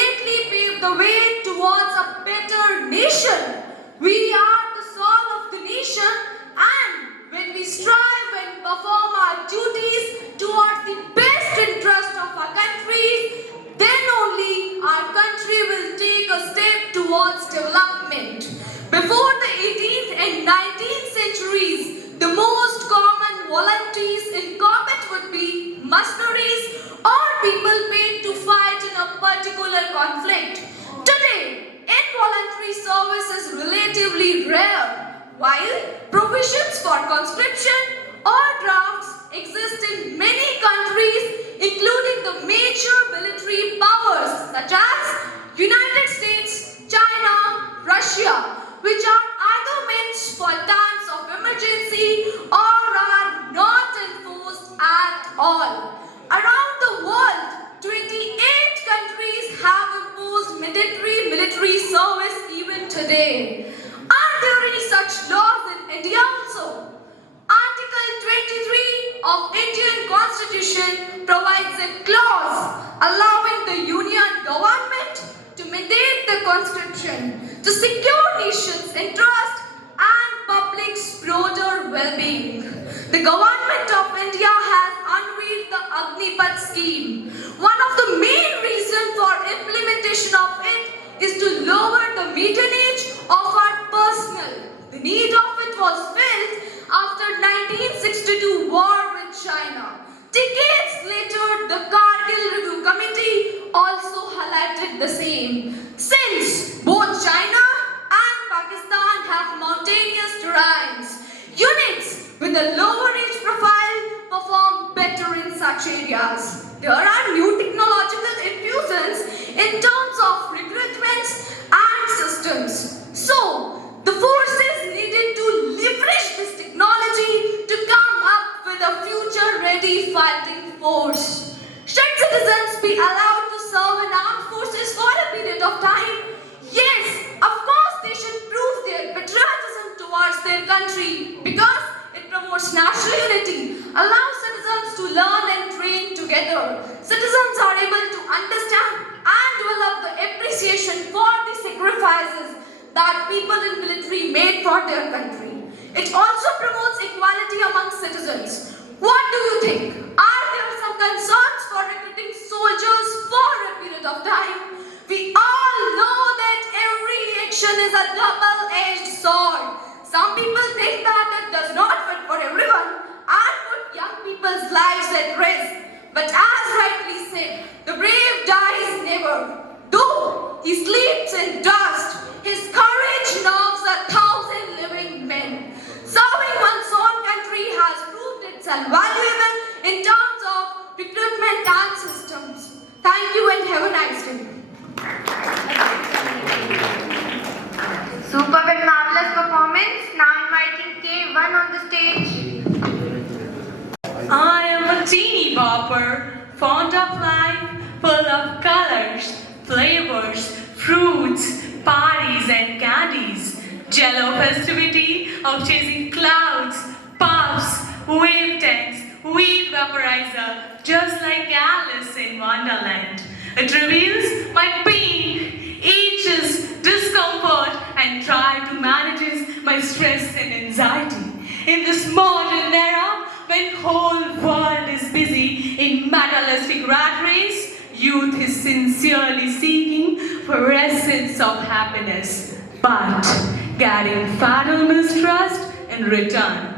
definitely pave the way towards a better nation. We are the soul of the nation, and when we strive and perform our duties towards the best interest of our country, then only our country will take a step towards development. Before the 18th and 19th centuries, the most common volunteers in combat would be mercenaries or people paid to fight in a particular conflict. Today, involuntary service is relatively rare, while provisions for conscription or drafts exist in many countries, including the major military powers such as United States, China, Russia, which are either meant for times of emergency or are not enforced at all. Around the world, 28 countries have imposed military service even today. Are there any such laws in India also? Article 23 of Indian Constitution provides a clause allowing the Union government to mandate the conscription to secure nation's interest and public's broader well-being. The government of India has unveiled the Agnipath scheme. One of the main reasons for implementation of it is to lower the maintenance of our personnel. The need of it was felt after 1962 war with China. Decades later, the Kargil Review Committee also highlighted the same. Since both China and Pakistan have mountainous terrains, units with a lower age profile perform better in such areas. There are new technological infusions in terms of recruitments and systems. So, the forces needed to leverage this technology to come up with a future-ready fighting force. Should citizens be allowed to serve in armed forces for a period of time? Yes, of course they should prove their patriotism towards their country because it promotes national unity, allows citizens to learn and train together. Citizens are able to understand and develop the appreciation for the sacrifices that people in military made for their country. It also promotes equality among citizens. What do you think? Are there some concerns for recruiting soldiers for a period of time? We all know that every election is a double-edged sword. Some people think that it does not fit for everyone and put young people's lives at risk. But as rightly said, the brave dies never. Though he sleeps in dust, his courage nerves 1,000 living men. Serving one's own country has proved itself valuable in terms of recruitment and systems. Thank you and have a nice day. Superb and marvelous performance. Now inviting K1 on the stage. I am a teeny bopper, fond of life, full of colors, flavors, fruits, parties and candies. Jello festivity of chasing clouds, puffs, wave tanks, weed vaporizer, just like Alice in Wonderland. It reveals my pain, aches, discomfort, and try to manage my stress and anxiety. In this modern era, when whole world is busy in materialistic rat race, youth is sincerely seeking for essence of happiness, but getting fatal mistrust in return.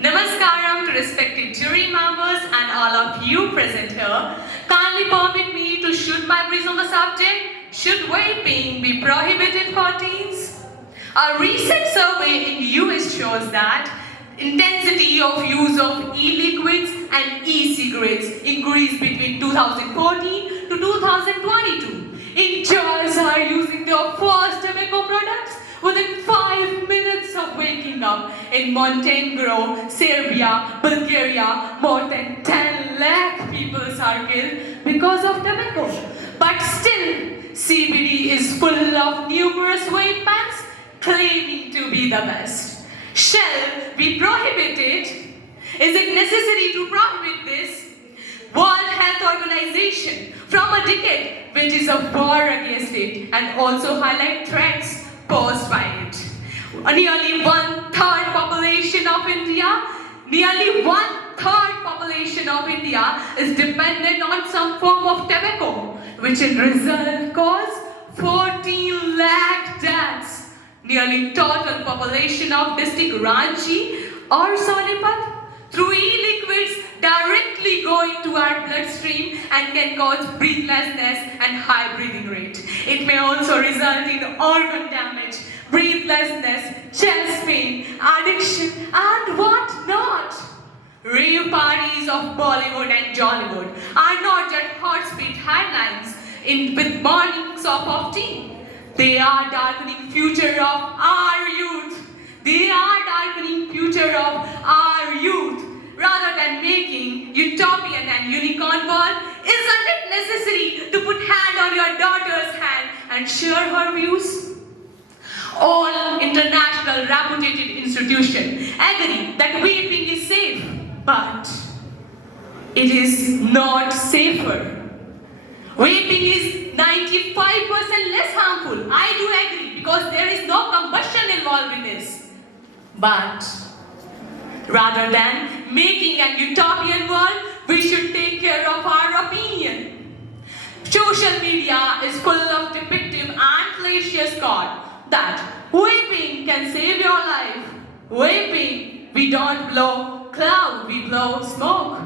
Namaskaram to respected jury members and all of you present here. Kindly permit me to shoot my breeze on the subject. Should vaping be prohibited for teens? A recent survey in US shows that intensity of use of e-liquids and e-cigarettes increased between 2014 to 2022. Indians are using their first tobacco products within 5 minutes of waking up. In Montenegro, Serbia, Bulgaria, more than 10 lakh people are killed because of tobacco. But still, CBD is full of numerous vape pens claiming to be the best. Shall we prohibit it? Is it necessary to prohibit this? World Health Organization from a decade which is a war against it and also highlight threats posed by it. Nearly one-third population of India, is dependent on some form of tobacco, which in result cause 14 lakh deaths. Nearly total population of district Ranchi or Sonipat through e-liquids directly go into our bloodstream and can cause breathlessness and high breathing rate. It may also result in organ damage, breathlessness, chest pain, addiction and what not. Rave parties of Bollywood and Jollywood are not just hot speed headlines with morning cup of tea. They are darkening future of our youth. Rather than making utopian and unicorn world, isn't it necessary to put hand on your daughter's hand and share her views? All international reputed institutions agree that vaping is safe, but it is not safer. Vaping is 95% less harmful. I do agree because there is no combustion involved in this. But rather than making an utopian world, we should take care of our opinion. Social media is full of depictive and fallacious thought that vaping can save your life. Vaping, we don't blow cloud, we blow smoke.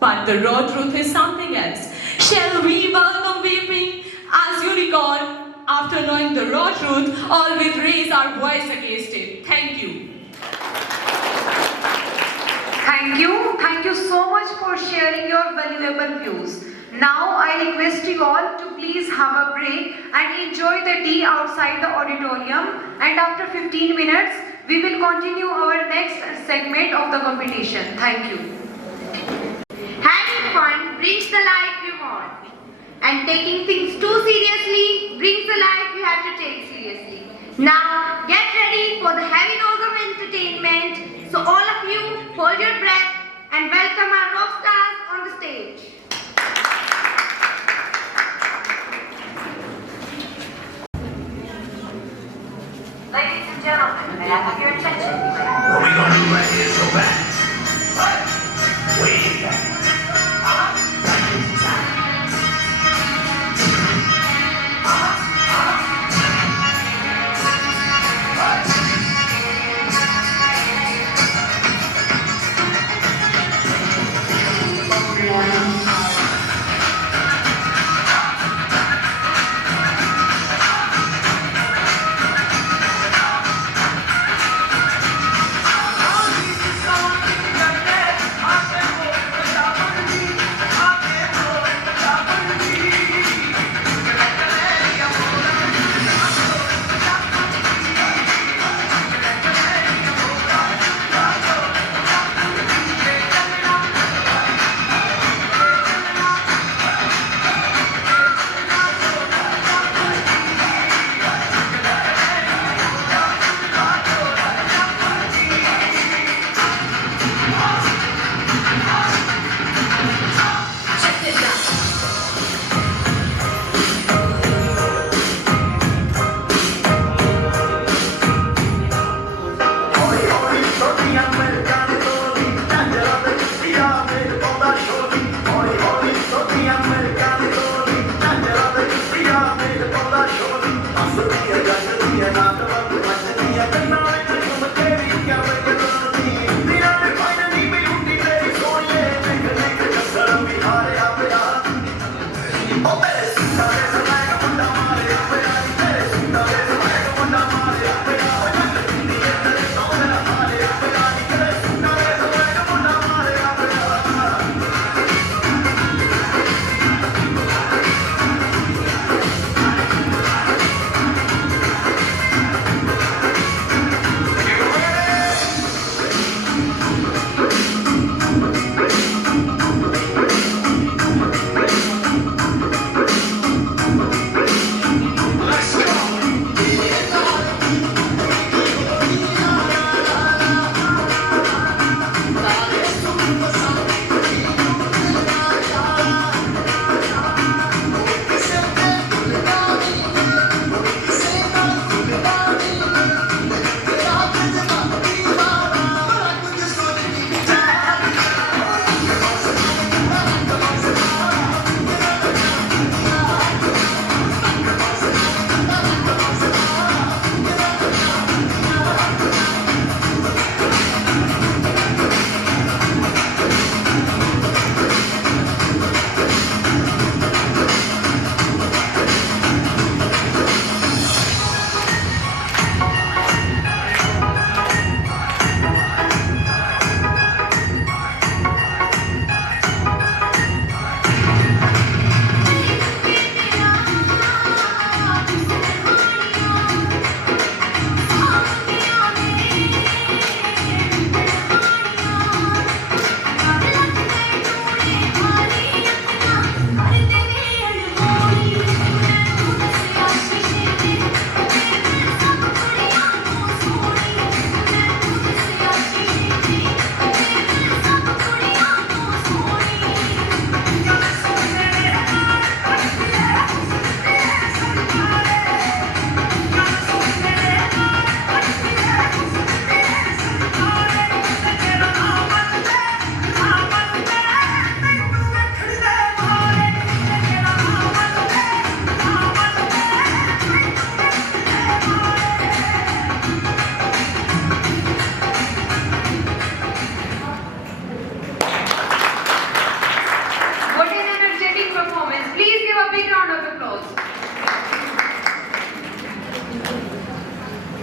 But the raw truth is something else. Shall we welcome vaping as unicorn after knowing the raw truth, or we raise our voice against it? Thank you. Thank you so much for sharing your valuable views. Now I request you all to please have a break and enjoy the tea outside the auditorium, and after 15 minutes we will continue our next segment of the competition. Thank you. Having fun brings the life you want, and taking things too seriously brings the life you have to take seriously. Now get ready for the heavy dose of entertainment. So all of you, hold your breath and welcome our rock stars on the stage. Ladies and gentlemen, may I have your attention? What we gonna do right here so fast? Way back. All these songs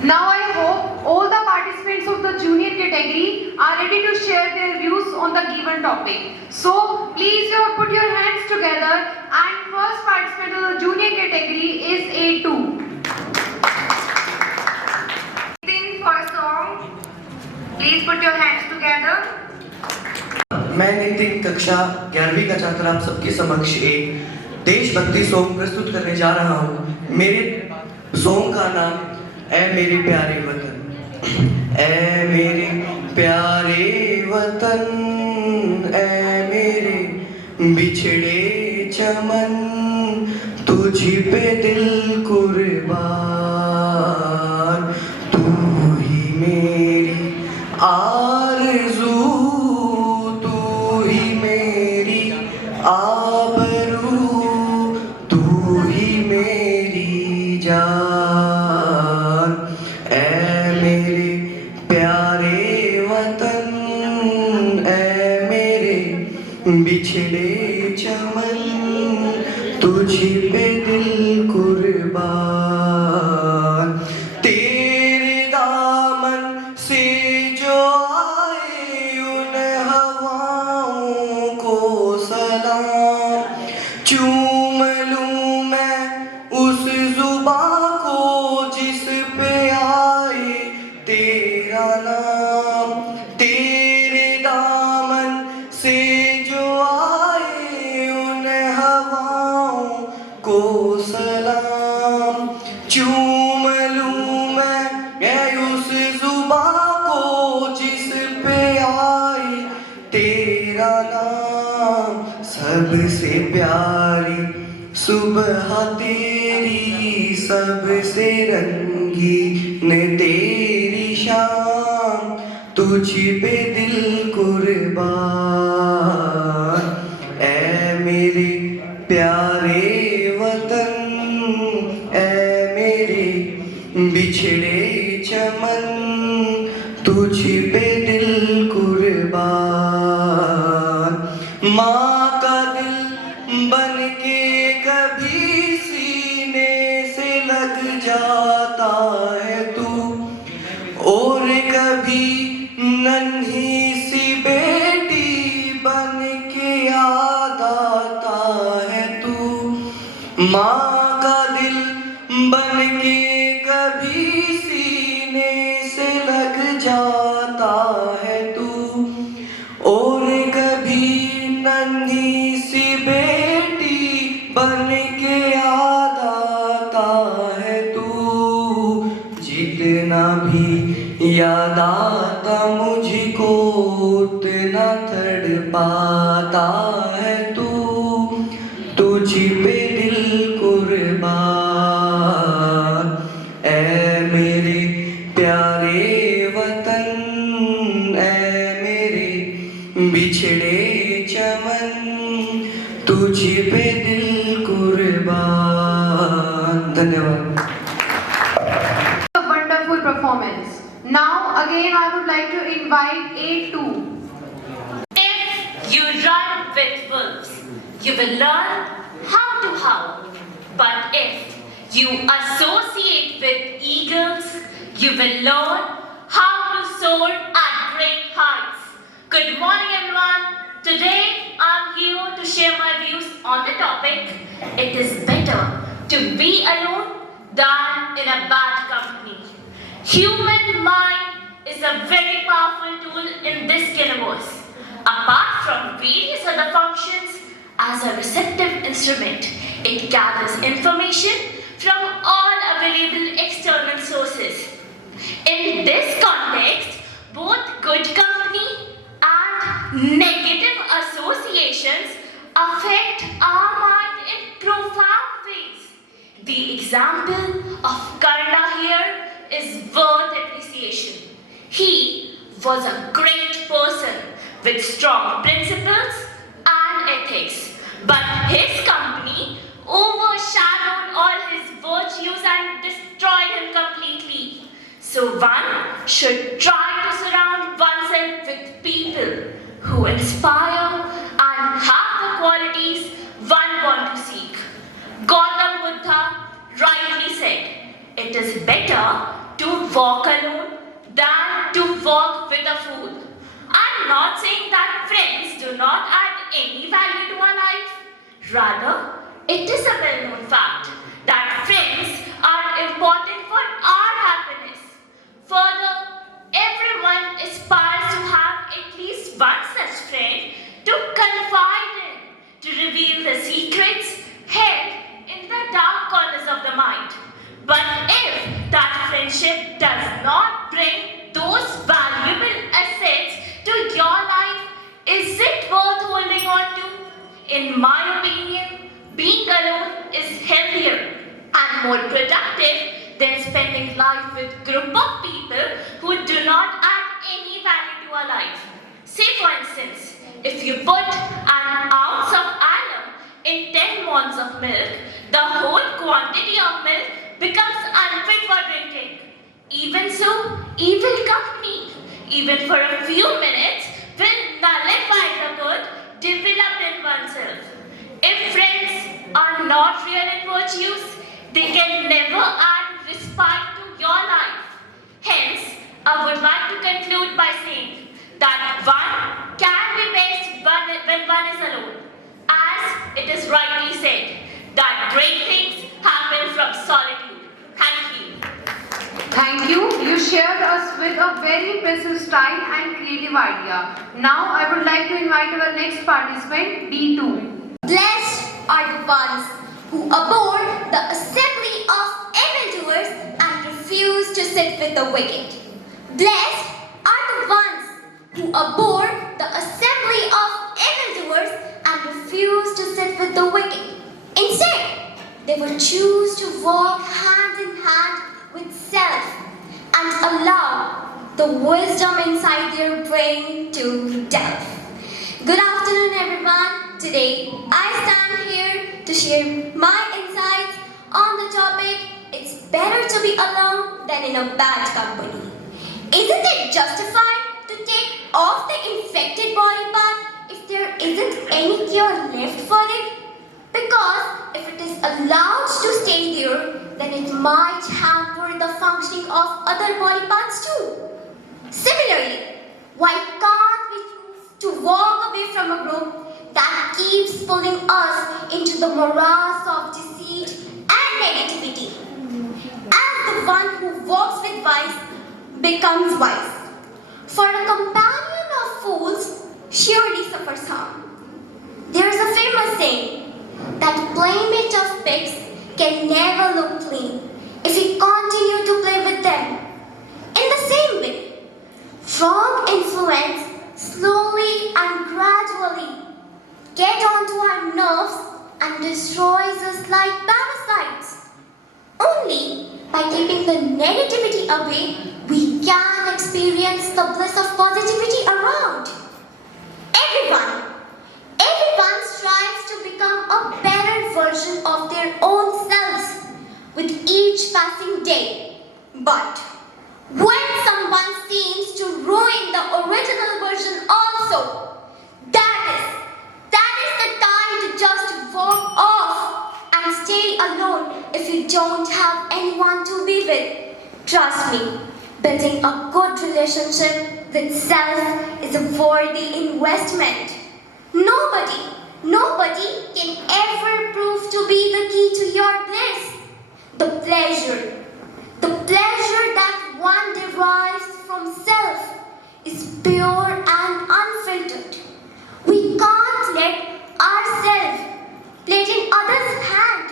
Now I hope all the participants of the junior category are ready to share their views on the given topic. So please put your hands together, and first participant of the junior category is A2. Sing for a song. Please put your hands together. मैं नितिन कक्षा 11वीं का छात्र आप सबके समक्ष एक देशभक्ति सॉन्ग प्रस्तुत करने जा रहा हूँ। मेरे सॉन्ग का नाम ऐ मेरे प्यारे वतन। ऐ मेरे प्यारे वतन, ऐ मेरे बिछड़े चमन, तुझ पे दिल कुर्बान, तू ही मेरी आरज़ू, तू ही मेरी आबरू, तू ही मेरी जान। ऐ मेरे प्यारे वतन, ऐ मेरे बिछड़े चमन, तुझ पे दिल कुर्बान। तेरे दामन से जो आए उन हवाओं को सलाम, चूम लूं मैं उस जुबां को जिस पे आए तेरा नाम। तेरे दामन से जो आए उन हवाओं को सलाम, चूम लूं मैं उस जुबां को जिस पे आए तेरा नाम। सबसे प्यारी सुबह तेरी, सबसे रंगीन तेरी शाम, तुझ पे दिल कुर्बान। ऐ मेरे प्यारे वतन, ऐ मेरे बिछड़े चमन, तुझ पे दिल कुर्बान। माँ का दिल बन के कभी सीने से लग जाता है तू, और कभी नन्ही सी बेटी बन के याद आता है तू। माँ का दिल बन के कभी सीने से लग जाता है तू, और कभी नन्ही सी बेटी बन के याद आता है तू। जितना भी याद आता मुझको उतना तड़पाता है तू, तुझ पे दिल कुर्बान। ऐ मेरे प्यारे वतन, ऐ मेरे बिछड़े चमन, तुझ पे दिल कुर्बान। धन्यवाद। A wonderful performance. Now again I would like to invite A2. If you run with wolves, you will learn how to howl. But if you associate with eagles, you will learn how to soar at great heights. Good morning, everyone. Today I'm here to share my views on the topic. It is better to be alone than in a bad company. Human mind is a very powerful tool in this universe. Apart from various other functions, as a receptive instrument, it gathers information from all available external sources. In this context, both good company and negative associations affect our mind in profound ways. The example of Karna here is worth appreciation. He was a great person with strong principles and ethics, but his company overshadowed all his virtues and destroyed him completely. So one should try to surround oneself with people who inspire and have the qualities one wants to seek. Gautam Buddha rightly said, it is better to walk alone than to walk with a fool. I'm not saying that friends do not add any value to our life. Rather, it is a well-known fact that friends are important for our happiness. Further, everyone aspires to have at least one such friend to confide in, to reveal the secrets held in the dark corners of the mind. But if that friendship does not bring those valuable assets to your life, is it worth holding on to? In my opinion, being alone is healthier and more productive than spending life with a group of people who do not add any value to our life. Say for instance, if you put an ounce of alum in 10 moles of milk, the whole quantity of milk becomes unfit for drinking. Even so, evil company, even for a few minutes, will nullify the good developed in oneself. If friends are not real in virtues, they can never add respite to your life. Hence, I would like to conclude by saying that one can be best when one is alone. As it is rightly said, that great things happen from solitude. Thank you. Thank you. You shared us with a very impressive style and creative idea. Now I would like to invite our next participant, B2. Blessed are the ones who abhor the assembly of evildoers and refuse to sit with the wicked. Blessed are the ones who abhor the assembly of evildoers and refuse to sit with the wicked. Instead, they will choose to walk hand in hand with self and allow the wisdom inside their brain to delve. Good afternoon, everyone. Today, I stand here to share my insights on the topic, it's better to be alone than in a bad company. Isn't it justified to take off the infected body part if there isn't any cure left for it? Because if it is allowed to stay there, then it might hamper the functioning of other body parts too. Similarly, why can't we choose to walk away from a group that keeps pulling us into the morass of deceit and negativity? As the one who walks with wise becomes wise. For a companion of fools surely suffers harm. There is a famous saying that playmate of pigs can never look clean if we continue to play with them. In the same way, wrong influence slowly and gradually get onto our nerves and destroys us like parasites. Only by keeping the negativity away, we can experience the bliss of positivity around. Everyone strives to become a better version of their own selves with each passing day. But when someone seems to ruin the original version also, that is the time to just walk off and stay alone if you don't have anyone to be with. Trust me, building a good relationship with self is a worthy investment. Nobody can ever prove to be the key to your bliss. The pleasure that one derives from self is pure and unfiltered. We can't let ourselves play in others' hand,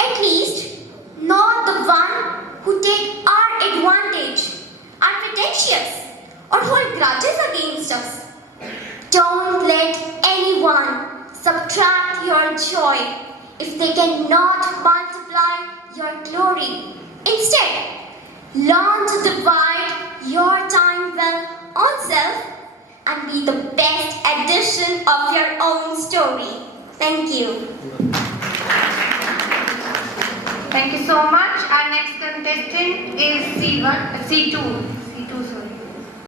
at least not the one who take our advantage, are pretentious, or hold grudges against us. Don't let anyone subtract your joy if they cannot multiply your glory. Instead, learn to divide your time well on self and be the best addition of your own story. Thank you. Thank you so much. Our next contestant is C2.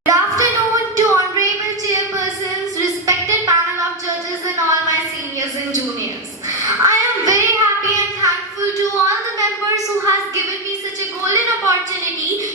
Good afternoon to honorable chairpersons, respected panel of judges and all my seniors and juniors. I am very happy and thankful to all the members who has given me such a golden opportunity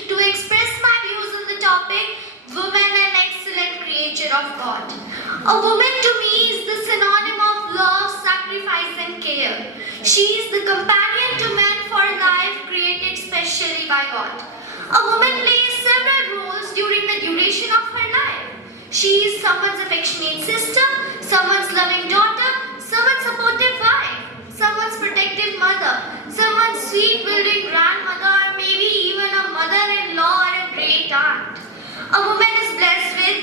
A woman to me is the synonym of love, sacrifice and care. She is the companion to men for life created specially by God. A woman plays several roles during the duration of her life. She is someone's affectionate sister, someone's loving daughter, someone's supportive wife, someone's protective mother, someone's sweet-wielding grandmother, or maybe even a mother-in-law or a great aunt. A woman is blessed with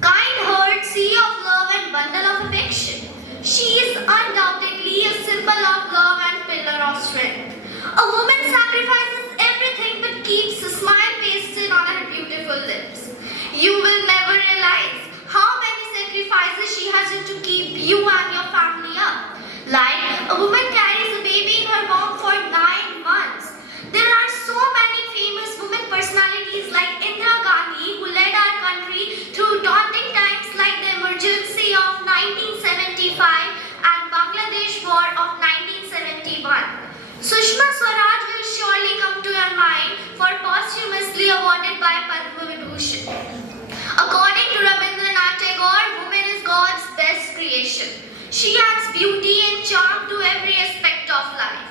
kind heart, sea of love and bundle of affection. She is undoubtedly a symbol of love and pillar of strength. A woman sacrifices everything but keeps a smile pasted on her beautiful lips. You will never realize how many sacrifices she has done to keep you and your family up. Like, a woman carries a baby in her womb for 9 months. There are so many famous women personalities like Indira Gandhi, who led our country through daunting times like the emergency of 1975 and Bangladesh War of 1971. Sushma Swaraj will surely come to your mind for posthumously awarded by Padma Vibhushan. According to Rabindranath Tagore, woman is God's best creation. She adds beauty and charm to every aspect of life.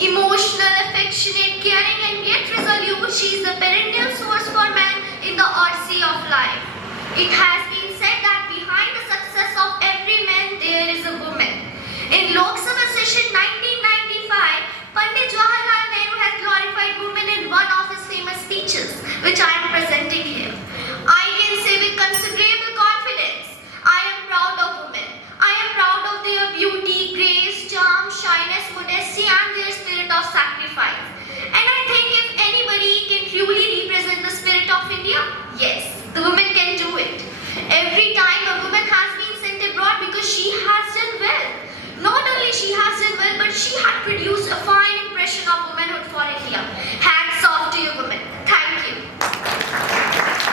Emotional, affectionate, caring and yet resolute, she is the perennial source for man in the odyssey of life. It has been said that behind the success of every man there is a woman. In Lok Sabha session 1995, Pandit Jawaharlal Nehru has glorified women in one of his famous speeches, which I am presenting here. I can say with considerable confidence, I am proud of women. I am proud of their beauty, grace, charm, shyness, modesty and their spirit of sacrifice. And I think if anybody can truly represent the spirit of India, yes, the woman can do it. Every time a woman has been sent abroad because she has done well. Not only she has done well, but she had produced a fine impression of womanhood for India. Hats off to you women. Thank you.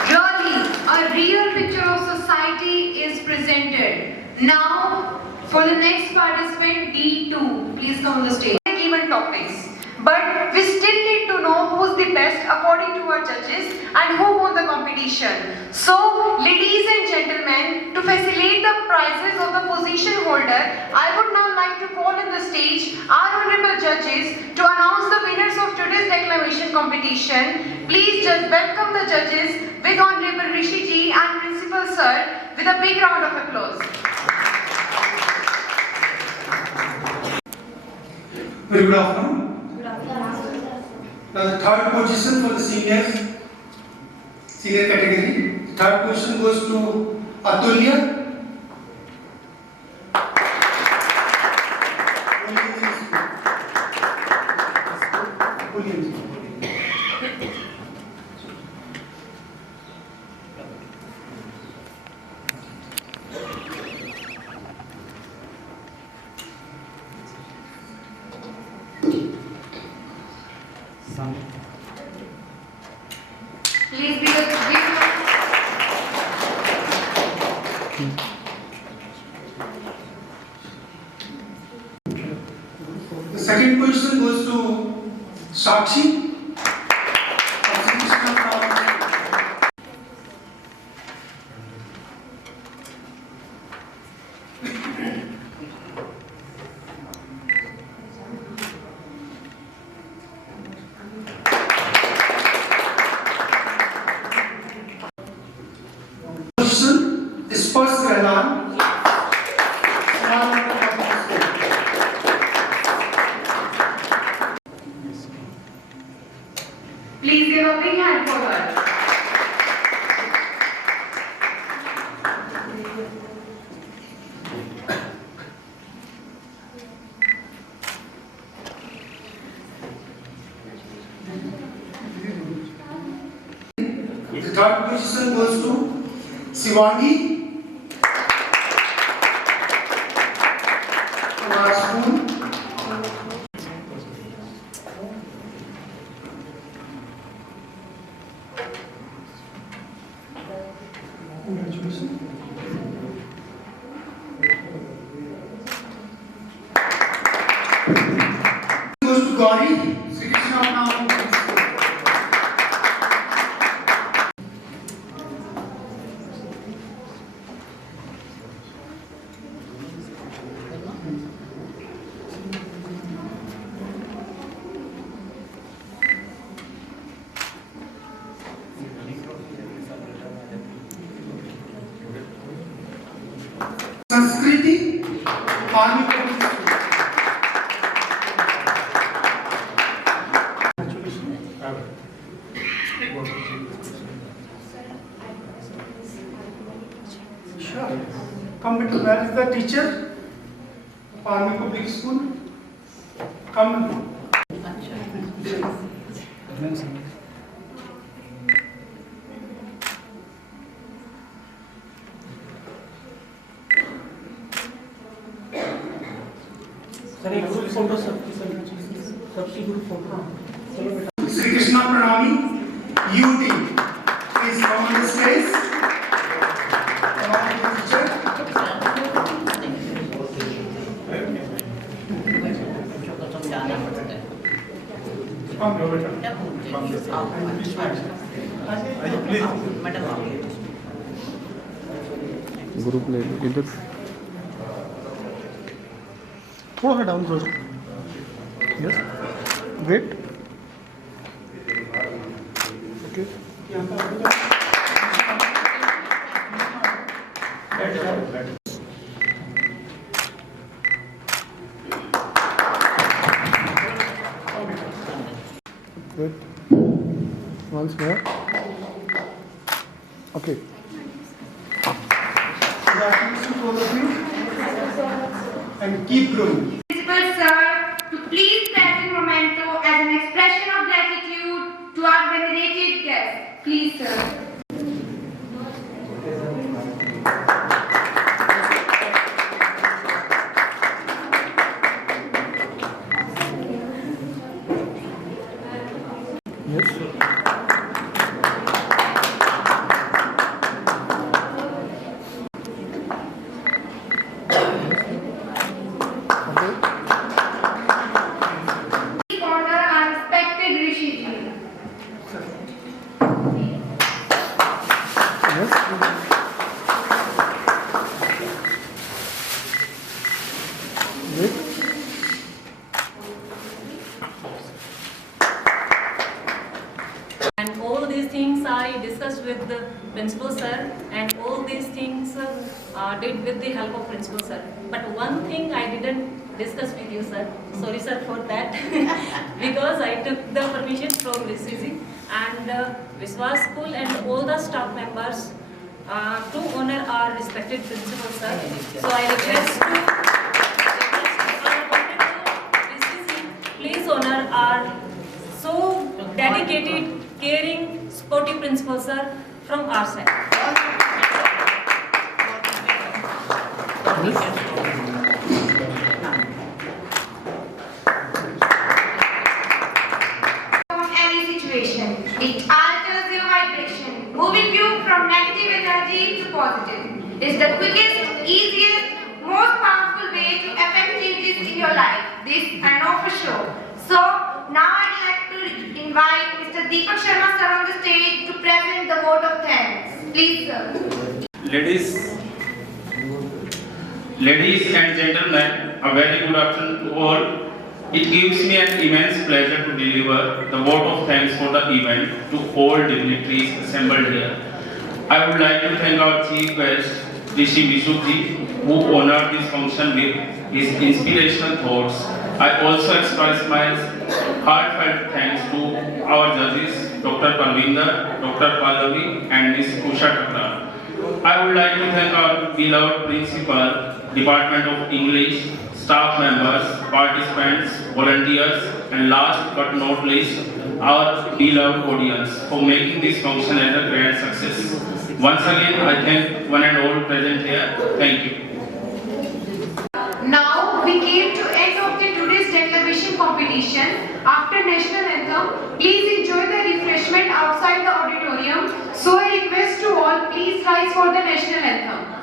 Really, a real picture of society is presented. Now, for the next participant, D2, please come on the stage. Given topics, but we still need to know who's the best according to our judges and who won the competition. So, ladies and gentlemen, to facilitate the prizes of the position holder, I would now like to call on the stage our honorable judges to announce the winners of today's declamation competition. Please just welcome the judges with Honorable Rishi Ji and Principal Sir with a big round of applause. Very good afternoon. Now the third position for the senior category. Third position goes to Atulya. Please be the The second position goes to Sakshi. Please give a big hand for her. The third position goes to Shivangi. From our school. Congratulations. Goes to Gauri. Sri Krishna now. Army Public School. Sure. Come with where is the teacher? Army Public School. Come. Sri Krishna Pranami, UD. Please come on the stage. Along with the teacher. Come over. Group ले इधर थोड़ा सा down करो yes wait okay wait once more okay And keep growing. Principal sir, to please present memento as an expression of gratitude to our venerated guest. Please, sir. Please honor our respected Rishi ji. And all these things I discussed with the principal sir, and all these things did with the help of principal sir. But one thing I didn't discuss with you, sir. Sorry, sir, for that. Because I took the permission from VCC and Vishvas School and all the staff members to honor our respected principal, sir. So I request to VCC, please honor our so dedicated, caring, sportive principal, sir, from our side. From any situation, it alters your vibration, moving you from negative energy to positive. It's the quickest, easiest, most powerful way to affect changes in your life. This I know for sure. So now I'd like to invite Mr. Deepak Sharma sir on the stage to present the vote of thanks. Please, sir. Ladies and gentlemen, a very good afternoon to all. It gives me an immense pleasure to deliver the vote of thanks for the event to all dignitaries assembled here. I would like to thank our chief guest, Rishi Vishubji, who honored this function with his inspirational thoughts. I also express my heartfelt thanks to our judges, Dr. Parvinder, Dr. Pallavi, and Ms. Kusha Thakra. I would like to thank our beloved principal, Department of English, staff members, participants, volunteers, and last but not least, our beloved audience for making this function as a grand success. Once again, I thank one and all present here. Thank you. Now we came to end of the today's declamation competition. After national anthem, please enjoy the refreshment outside the auditorium. So I request to all, please rise for the national anthem.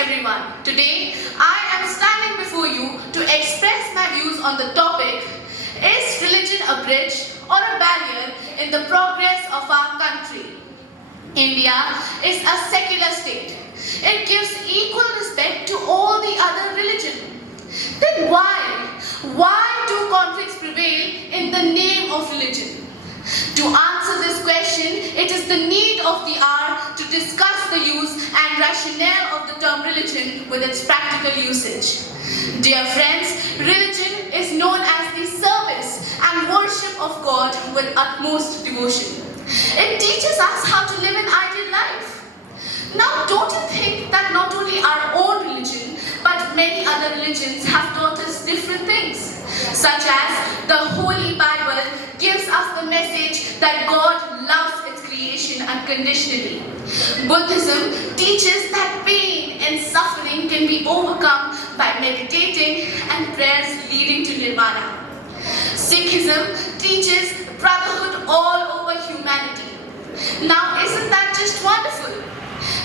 everyone. Today, I am standing before you to express my views on the topic, is religion a bridge or a barrier in the progress of our country? India is a secular state. It gives equal respect to all the other religions. Then why do conflicts prevail in the name of religion? To answer this question, it is the need of the hour to discuss the use and rationale of the term religion with its practical usage. Dear friends, religion is known as the service and worship of God with utmost devotion. It teaches us how to live an ideal life. Now, don't you think that not only our own religion, but many other religions have taught us different things, such as the Holy Bible gives us the message that God loves its creation unconditionally. Buddhism teaches that pain and suffering can be overcome by meditating and prayers leading to nirvana. Sikhism teaches brotherhood all over humanity. Now, isn't that just wonderful?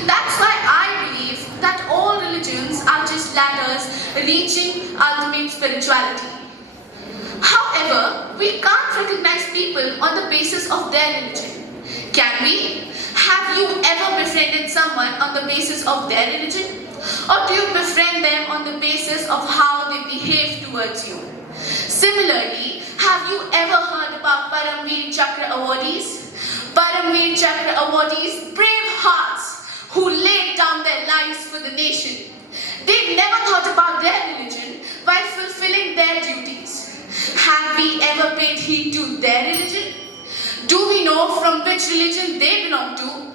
That's why I believe that all religions are just ladders reaching ultimate spirituality. However, we can't recognize people on the basis of their religion. Can we? Have you ever befriended someone on the basis of their religion? Or do you befriend them on the basis of how they behave towards you? Similarly, have you ever heard about Paramveer Chakra awardees? Paramveer Chakra awardees, brave hearts who laid down their lives for the nation. They never thought about their religion while fulfilling their duties. Have we ever paid heed to their religion? Do we know from which religion they belong to?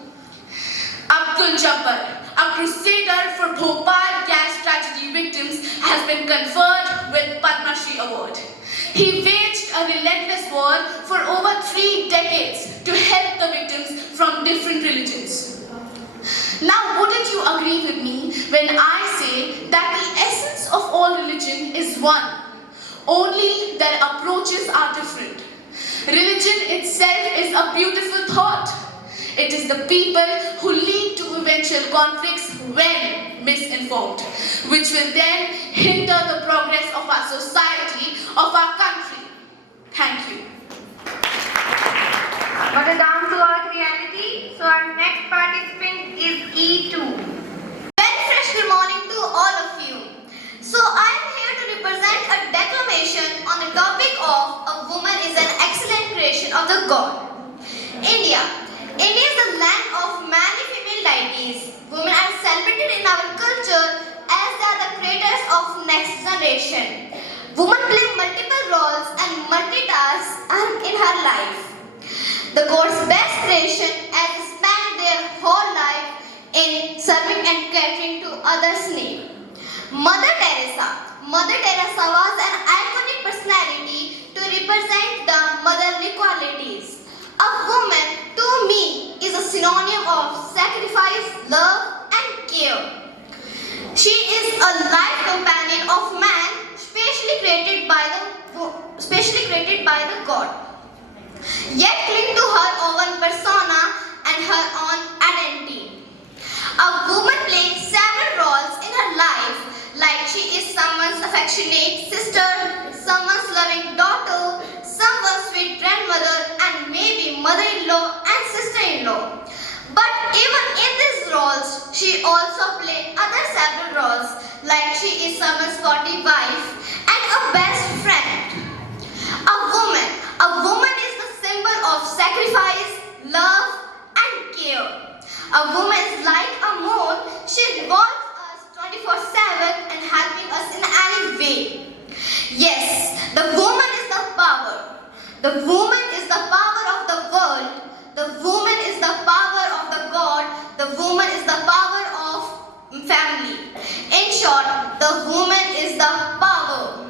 Abdul Jabbar, a crusader for Bhopal gas tragedy victims, has been conferred with Padma Shri Award. He waged a relentless war for over 3 decades to help the victims from different religions. Now, wouldn't you agree with me when I say that the essence of all religion is one, only their approaches are different? Religion itself is a beautiful thought. It is the people who lead to eventual conflicts when misinformed, which will then hinder the progress of our society, of our country. Thank you. What a down-to-earth reality. So our next participant is E2. Very fresh good morning to all of you. So I am here to represent a declamation on the topic of a woman is an excellent creation of the God. India. India is the land of many female deities. Women are celebrated in our culture as they are the creators of next generation. Women play multiple roles and multitask in her life. The God's best creation as they spend their whole life in serving and catering to others' needs. Mother Teresa. Mother Teresa was an iconic personality to represent the motherly qualities. A woman, to me, is a synonym of sacrifice, love, and care. She is a life companion of man, specially created by the God. Yet cling to her own persona and her own identity. A woman plays several roles in her life, like she is someone's affectionate sister, someone's loving daughter, someone's sweet grandmother, and maybe mother-in-law and sister-in-law. But even in these roles, she also plays other several roles, like she is someone's sporty wife and a best friend. A woman is the symbol of sacrifice, love, and care. A woman is like a moon. She revolves us 24/7 and helping us in any way. Yes, the woman is the power. The woman is the power of the world. The woman is the power of the God. The woman is the power of family. In short, the woman is the power.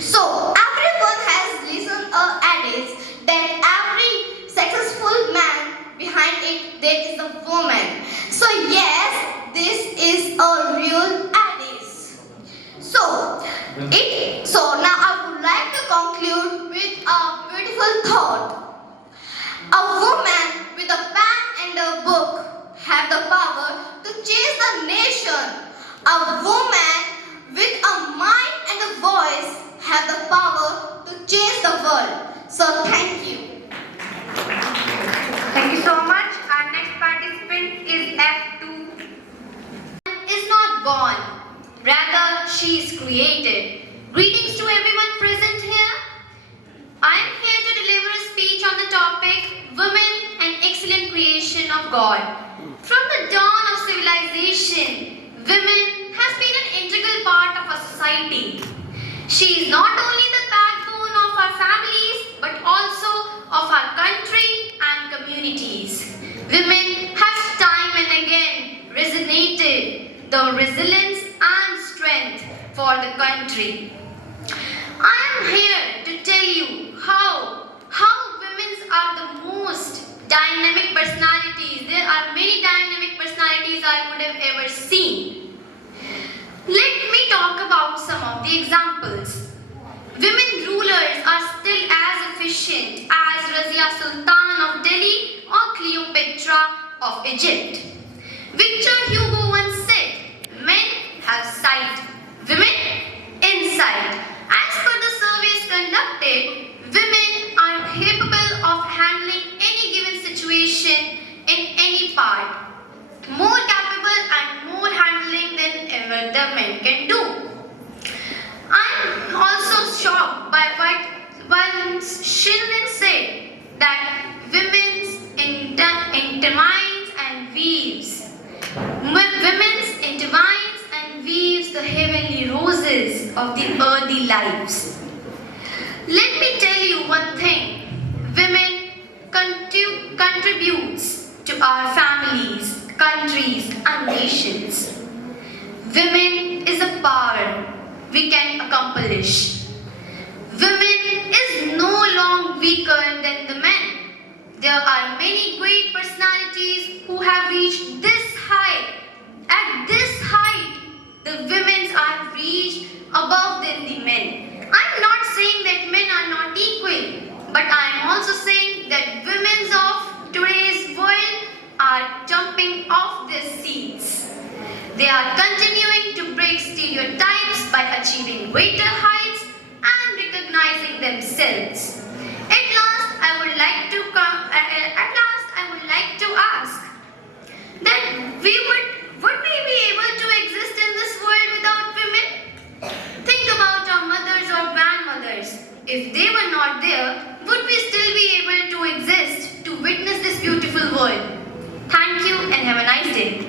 So, everyone has listened to adage that every successful man behind it there is a woman. So yes, this is a real adage. So now I would like to conclude with a beautiful thought. A woman with a pen and a book have the power to change the nation. A woman with a mind and a voice have the power to change the world. So thank you. Thank you so much. Our next participant is F2. Is not born, rather she is created. Greetings to everyone present here. I am here to deliver a speech on the topic Women and Excellent Creation of God. From the dawn of civilization, women has been an integral part of our society. She is not only the backbone of our families but also of our country and communities. Women have time and again resonated the resilience and strength for the country. I am here to tell you how women are the most dynamic personalities. There are many dynamic personalities I would have ever seen. Let me talk about some of the examples. Women rulers are still as efficient as Razia Sultan of Delhi or Cleopatra of Egypt. Victor Hugo once said, men have sight, women insight. As per the surveys conducted, women are capable of handling any given situation in any part. More capable and more handling than ever the men can do. I am also shocked by what Shilvin said, that women's intertwines and weaves. Women's intertwines and weaves the heavenly roses of the earthly lives. Let me tell you one thing. Women contributes to our families, countries and nations. Women is a power we can accomplish. Women is no longer weaker than the men. There are many great personalities who have reached this height. At this height, the women are reached above than the men. I'm not saying that men are not equal, but I'm also saying that women of today's world are jumping off their seats. They are continuing to break stereotypes by achieving greater heights and recognizing themselves. At last, I would like to ask that would we be able to exist in this world without women? Think about our mothers or grandmothers. If they were not there, would we still be able to exist to witness this beautiful world? Thank you and have a nice day.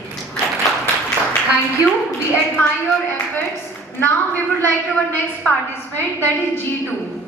Thank you. We admire your efforts. Now we would like our next participant, that is G2.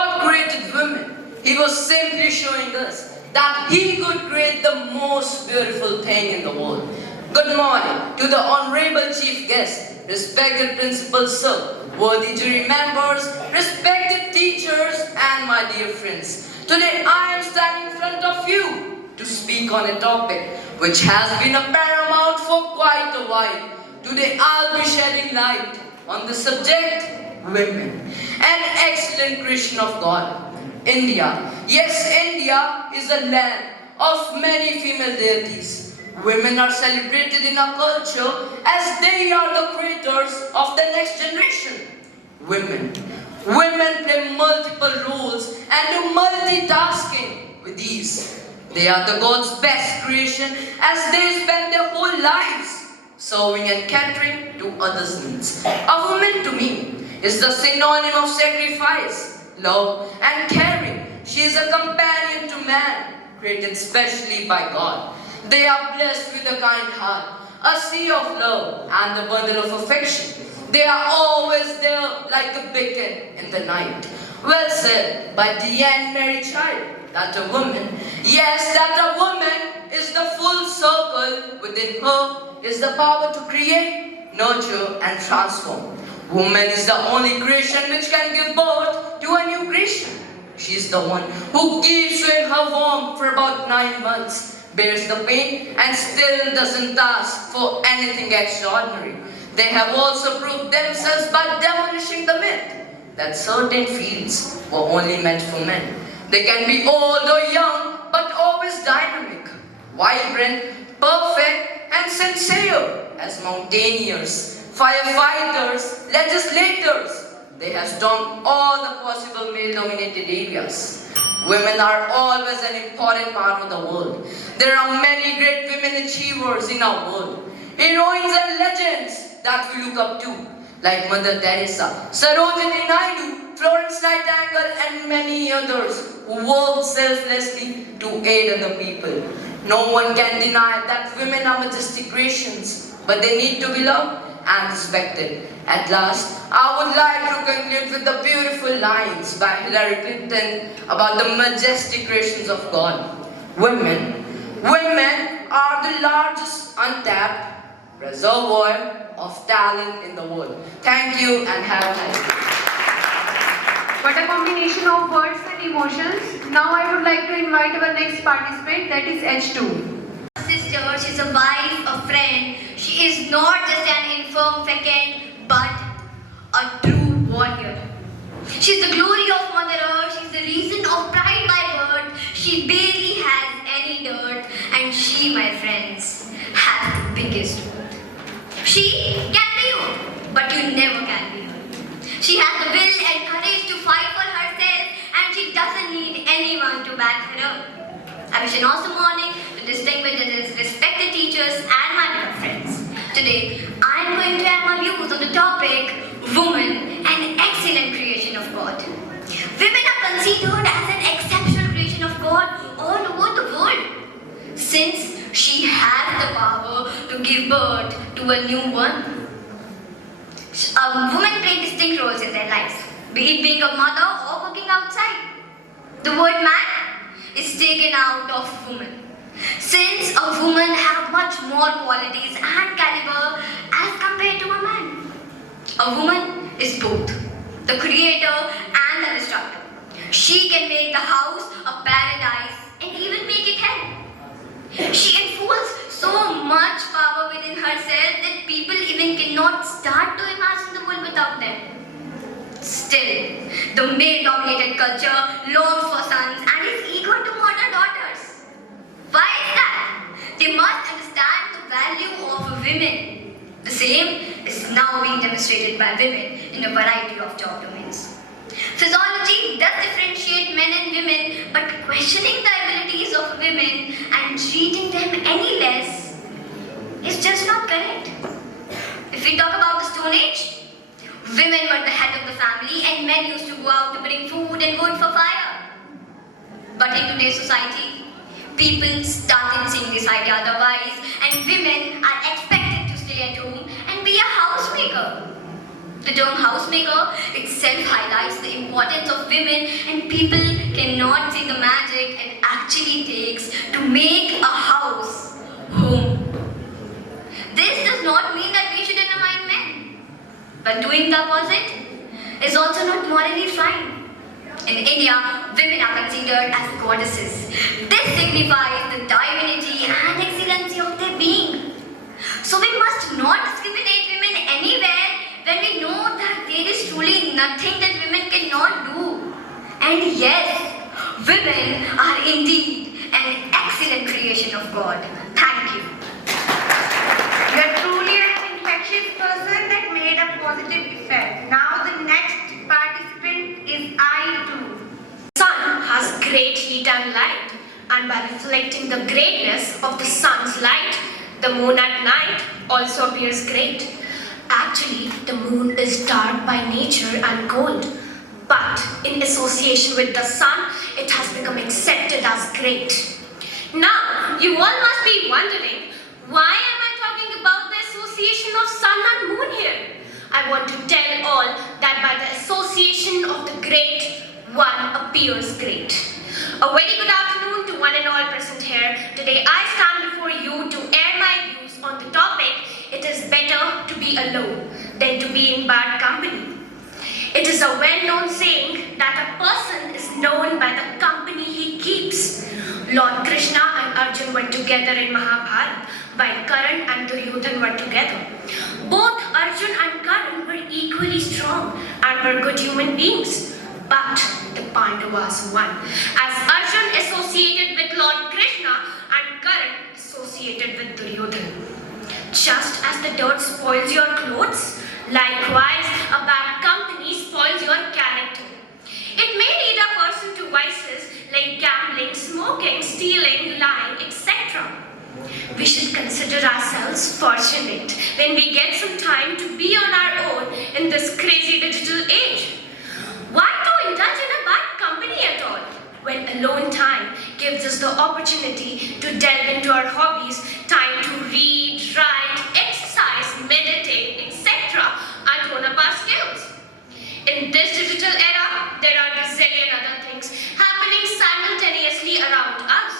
God created women. He was simply showing us that He could create the most beautiful thing in the world. Good morning to the Honorable Chief Guest, respected Principal Sir, worthy jury members, respected teachers and my dear friends. Today I am standing in front of you to speak on a topic which has been a paramount for quite a while. Today I'll be shedding light on the subject, women, an excellent creation of God. India. Yes, India is a land of many female deities. Women are celebrated in our culture as they are the creators of the next generation. Women play multiple roles and do multitasking with ease. They are the God's best creation as they spend their whole lives serving and catering to others' needs. A woman to me is the synonym of sacrifice, love and caring. She is a companion to man, created specially by God. They are blessed with a kind heart, a sea of love and a bundle of affection. They are always there like a beacon in the night. Well said by Deanne Mary Child, that a woman, yes, that a woman is the full circle. Within her is the power to create, nurture and transform. Woman is the only creation which can give birth to a new creation. She is the one who keeps you in her womb for about 9 months, bears the pain and still doesn't ask for anything extraordinary. They have also proved themselves by demolishing the myth that certain fields were only meant for men. They can be old or young, but always dynamic, vibrant, perfect and sensei as mountaineers, firefighters, legislators. They have stormed all the possible male-dominated areas. Women are always an important part of the world. There are many great women achievers in our world, heroines and legends that we look up to, like Mother Teresa, Sarojini Naidu, Florence Nightingale, and many others who work selflessly to aid other people. No one can deny that women are majestic creations, but they need to be loved and respected. At last, I would like to conclude with the beautiful lines by Hillary Clinton about the majestic creations of God. Women are the largest untapped reservoir of talent in the world. Thank you and have a nice day. What a combination of words and emotions. Now I would like to invite our next participant, that is H2. Sister, she's a wife, a friend. She is not just an infirm second, but a true warrior. She's the glory of Mother Earth. She's the reason of pride by birth. She barely has any dirt, and she, my friends, has the biggest worth. She can be you, but you never can be her. She has the will and courage to fight for herself, and she doesn't need anyone to back her up. I wish an awesome morning to distinguished respected teachers and my dear friends. Today, I am going to add my views on the topic, woman, an excellent creation of God. Women are considered as an exceptional creation of God all over the world, since she has the power to give birth to a new one. Women play distinct roles in their lives, be it being a mother or working outside. The word man is taken out of woman, since a woman has much more qualities and caliber as compared to a man. A woman is both the creator and the destructor. She can make the house a paradise and even make it hell. She enfolds so much power within herself that people even cannot start to imagine the world without them. Still, the male-dominated culture longs for sons and is eager to murder daughters. Why is that? They must understand the value of women. The same is now being demonstrated by women in a variety of job domains. Physiology does differentiate men and women, but questioning the abilities of women and treating them any less is just not correct. If we talk about the Stone Age, women were the head of the family and men used to go out to bring food and wood for fire. But in today's society, people started seeing this idea otherwise, and women are expected to stay at home and be a housemaker. The term housemaker itself highlights the importance of women, and people cannot see the magic it actually takes to make a house home. This does not mean that we should undermine men, but doing the opposite is also not morally fine. In India, women are considered as goddesses. This signifies the divinity and excellency of their being. So we must not discriminate women anywhere when we know that there is truly nothing that women cannot do. And yes, women are indeed an excellent creation of God. Thank you. You are truly an infectious person that made a positive effect. Now the next participant is I too. Sun has great heat and light, and by reflecting the greatness of the sun's light, the moon at night also appears great. Actually, the moon is dark by nature and cold, but in association with the sun, it has become accepted as great. Now, you all must be wondering, why am I talking about the association of sun and moon here? I want to tell all that by the association of the great, one appears great. A very good afternoon to one and all present here. Today I stand before you to air my views on the topic, it is better to be alone than to be in bad company. It is a well-known saying that a person is known by the company he keeps. Lord Krishna and Arjun were together in Mahabharata, while Karan and Duryodhan were together. Both Arjun and Karan were equally strong and were good human beings. But the Pandavas won, as Arjun associated with Lord Krishna and Karan associated with Duryodhan. Just as the dirt spoils your clothes, likewise a bad company spoils your character. It may lead a person to vices like gambling, smoking, stealing, lying, etc. We should consider ourselves fortunate when we get some time to be on our own in this crazy digital age. Why to indulge in a bad company at all, when alone time gives us the opportunity to delve into our hobbies, time to read, write, exercise, meditate, etc. and hone up our skills. In this digital era, there are a zillion other things happening simultaneously around us.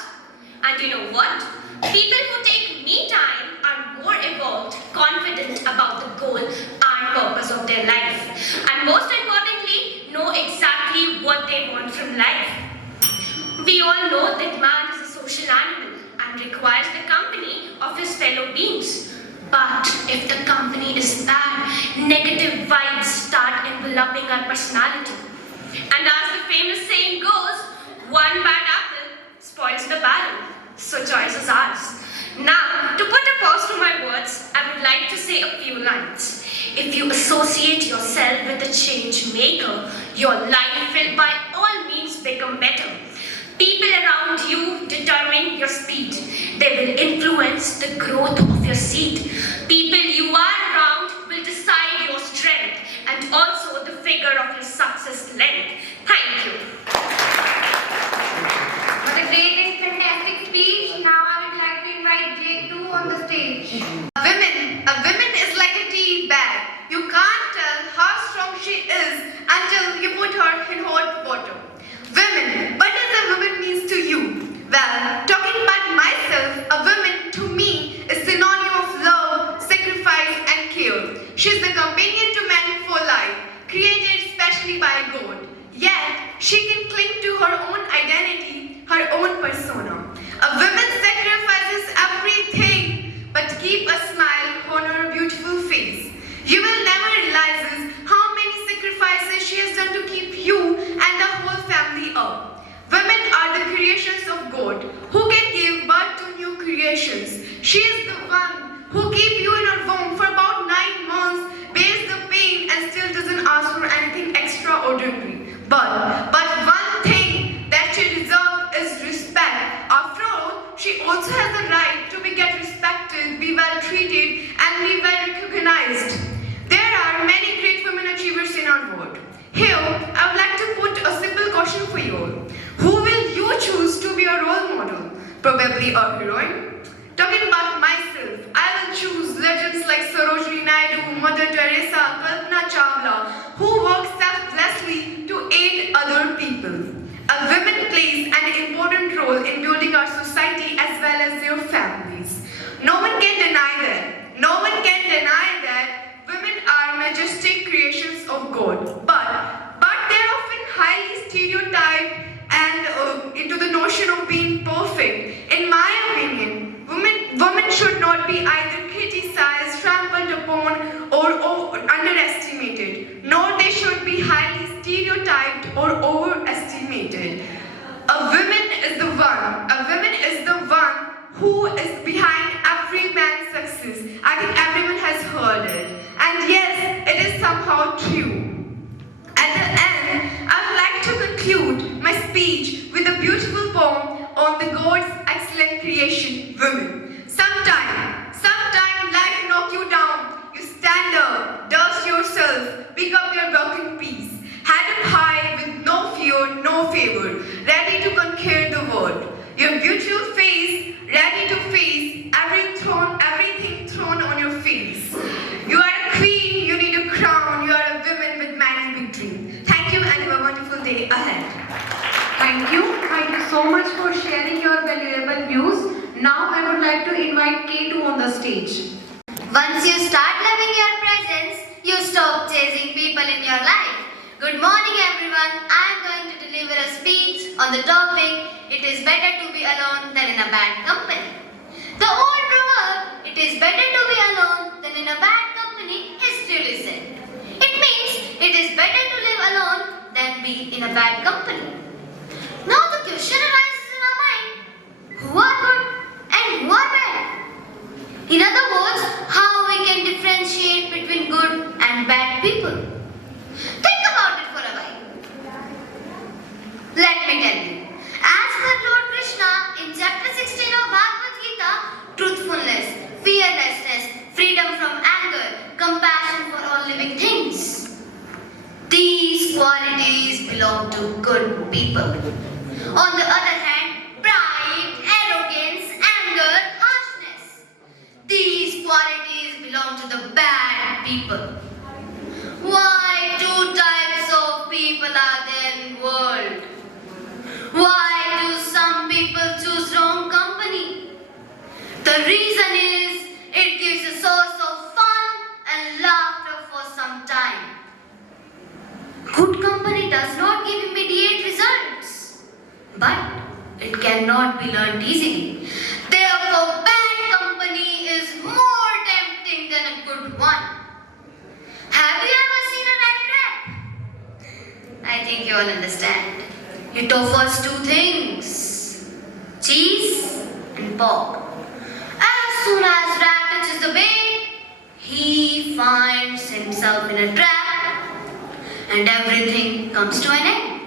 And you know what? People who take me time are more evolved, confident about the goal and purpose of their life. And most importantly, know exactly what they want from life. We all know that man is a social animal and requires the company of his fellow beings. But if the company is bad, negative vibes start enveloping our personality. And as the famous saying goes, one bad apple spoils the barrel. So choice is ours. Now, to put a pause to my words, I would like to say a few lines. If you associate yourself with a change maker, your life will by all means become better. People around you determine your speed. They will influence the growth of your seed. People you are around will decide your strength and also the figure of your success length. Thank you. What a great and fantastic speech. Now I would like to invite J2 on the stage. A woman is like a tea bag. You can't tell how strong she is until you put her in hot water. Women, what does a woman mean to you? Well, talking about myself, a woman to me is synonym of love, sacrifice and care. She's the companion to man for life, created specially by God. Yet, she can cling to her own identity, her own persona. A woman sacrifices everything but keep a smile on her beautiful face. You will never realize how many sacrifices she has done to keep you and the whole family up. Women are the creations of God, who can give birth to new creations. She is the one who keeps you in her womb for about 9 months, bears the pain and still doesn't ask for anything extraordinary. But one thing that she deserves is respect. After all, she also has the right to get respected, be well treated and be well recognized. There are many great women achievers in our world. Here, I would like to put a simple question for you all. Who will you choose to be a role model? Probably a heroine? Talking about myself, I will choose legends like Sarojini Naidu, Mother Teresa, Kalpana Chawla, who work selflessly to aid other people. A woman plays an important role in building our society as well as their families. No one can deny that. No one can deny that women are majestic creations of God. But they're often highly stereotyped and into the notion of being perfect. In my opinion, women should not be either criticized, trampled upon, or underestimated. Nor they should be highly stereotyped or overestimated. A woman is the one who is behind every man's success. I think everyone has heard it. And yes, it is somehow true. At the end, I would like to conclude my speech with a beautiful poem on the God's excellent creation, women. Sometime life knock you down. You stand up, dust yourself, pick up your broken piece. Head up high with no fear, no favor, ready to conquer the world. Your beautiful face, ready to face everything thrown on your face. You are a queen, you need a crown, you are a woman with many big dreams. Thank you and have a wonderful day ahead. Thank you. Thank you so much for sharing your valuable views. Now I would like to invite K2 on the stage. Once you start loving your presence, you stop chasing people in your life. Good morning everyone. I am going to deliver a speech on the topic, it is better to be alone than in a bad company. The old proverb, it is better to be alone than in a bad company, is truly said. It means it is better to live alone than be in a bad company. Now the question arises in our mind, who are good and who are bad? In other words, bad people? Think about it for a while. Let me tell you. As per Lord Krishna in chapter 16 of Bhagavad Gita, truthfulness, fearlessness, freedom from anger, compassion for all living things. These qualities belong to good people. On the other hand, pride, arrogance, anger, harshness. These qualities belong to the bad people. Why two types of people are there in the world? Why do some people choose wrong company? The reason is it gives a source of fun and laughter for some time. Good company does not give immediate results, but it cannot be learned easily. Therefore, bad company is more tempting than a good one. Have you ever seen a rat trap? I think you all understand. It offers two things, cheese and pork. As soon as rat touches the bait, he finds himself in a trap and everything comes to an end.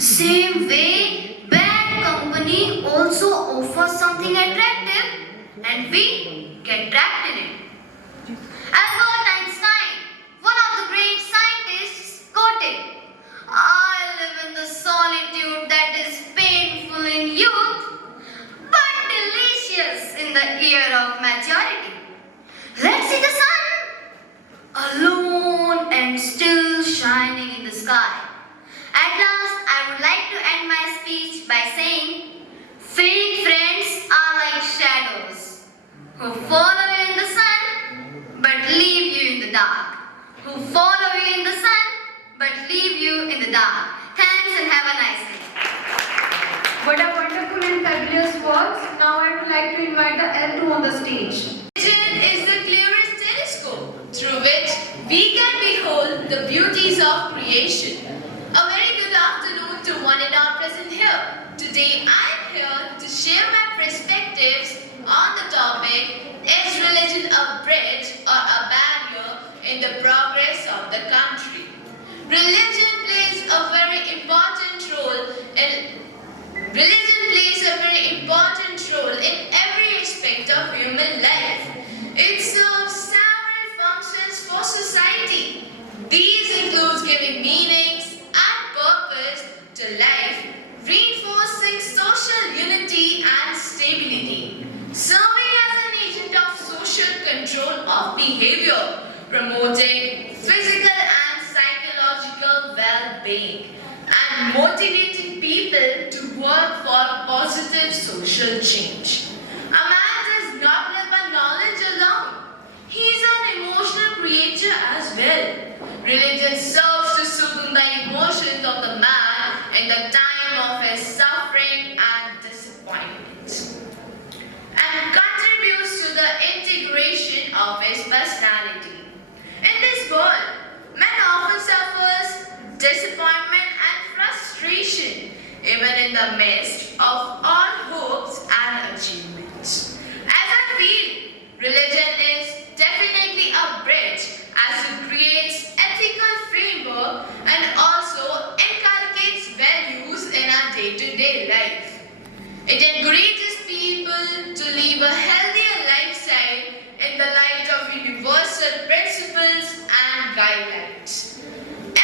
Same way, bad company also offers something attractive and we get trapped in it. Albert Einstein, one of the great scientists, quoted, "I live in the solitude that is painful in youth, but delicious in the year of maturity." Let's see the sun, alone and still shining in the sky. At last, I would like to end my speech by saying, fake friends are like shadows who follow you in the sun but leave you in the dark. Who follow you in the sun but leave you in the dark. Thanks and have a nice day. What a wonderful and fabulous words. Now I would like to invite the L2 on the stage. Vision is the clearest telescope through which we can behold the beauties of creation. A very good afternoon to one and all present here. Today I am here to share my perspectives on the topic, is religion a bridge or a barrier in the progress of the country? Religion plays a very important role in every aspect of human life. It serves several functions for society. These include giving meanings and purpose to life, reinforcing social unity and stability, serving as an agent of social control of behavior, promoting physical and psychological well-being, and motivating people to work for positive social change. A man does not live by knowledge alone. He is an emotional creature as well. Religion serves to soothe the emotions of the man in the time of his suffering and disappointment, and contributes to the integration of his personality. In this world, man often suffers disappointment and frustration, even in the midst of all hopes and achievements. As I feel, religion is definitely a bridge as it creates ethical framework and also inculcates values in our day-to-day life. It encourages people to live a healthier lifestyle in the light of universal principles and guidelines.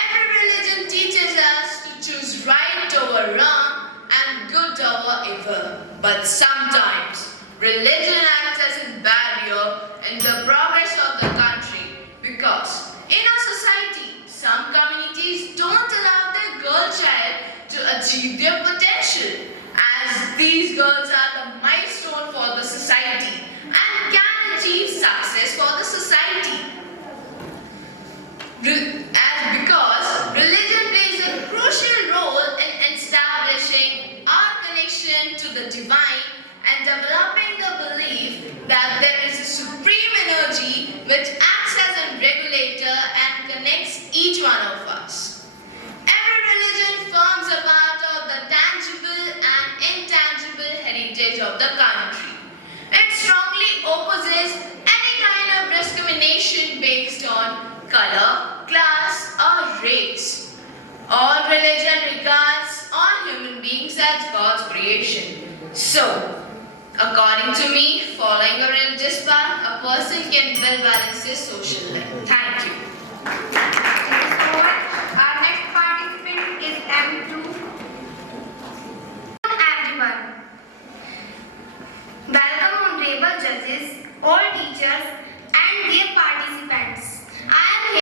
Every religion teaches us to choose right over wrong and good over evil. But sometimes, religion acts as a barrier in the progress of the country because in our society, some communities don't allow their girl child to achieve their potential, as these girls are the milestone for the society and can achieve success for the society. Because religion plays a crucial role in establishing our connection to the divine and developing the belief that there is a supreme energy which acts as a regulator and connects each one of us. Every religion forms a part of the tangible and intangible heritage of the country. It strongly opposes any kind of discrimination based on on color, class, or race. All religion regards all human beings as God's creation. So, according to me, following a religious path, a person can well balance his social life. Thank you. Our next participant is M2. Everyone. Welcome honorable judges, all teachers,